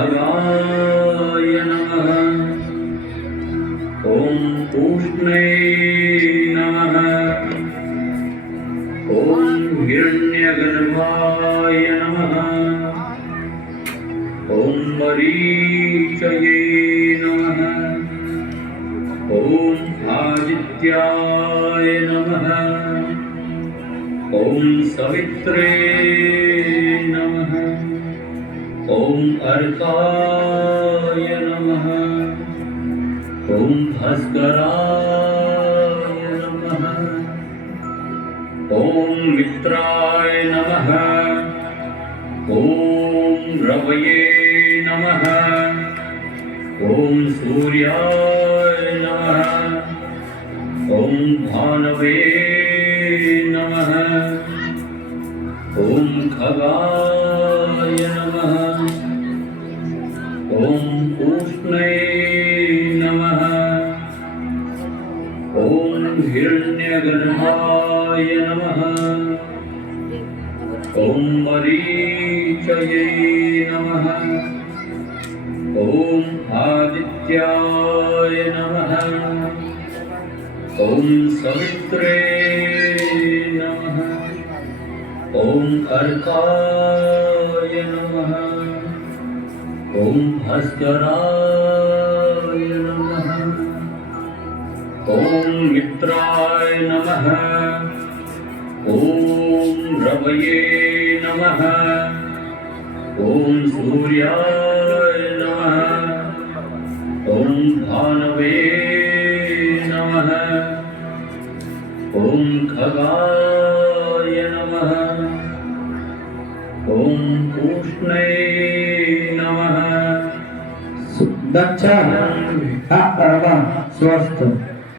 खगाय नमः। ॐ पूष्णे नमः। ॐ हिरण्यगर्भाय नमः। ॐ मरीचये नमः। ॐ आदित्याय नमः। ॐ सवित्रे नमः। ॐ अर्काय नमः। ॐ भास्कराय नमः। ॐ मित्राय नमः। ॐ रवये नमः। ॐ सूर्याय नमः। ॐ भानवे नमः। ॐ खगाय नमः। ॐ पूष्णे नमः। ॐ हिरण्यगर्भाय नमः। ॐ मरीचये नमः। ॐ आदित्याय नमः। ॐ सवित्रे नमः। ॐ अर्काय नमः। ॐ भास्कराय नमः। ॐ मित्राय नमः। ॐ रवये नमः। ॐ सूर्याय नमः। ॐ भानवे नमः। ॐ खगाय नमः। ॐ पूष्णे नमः। दक्ष हा परवा स्वस्थ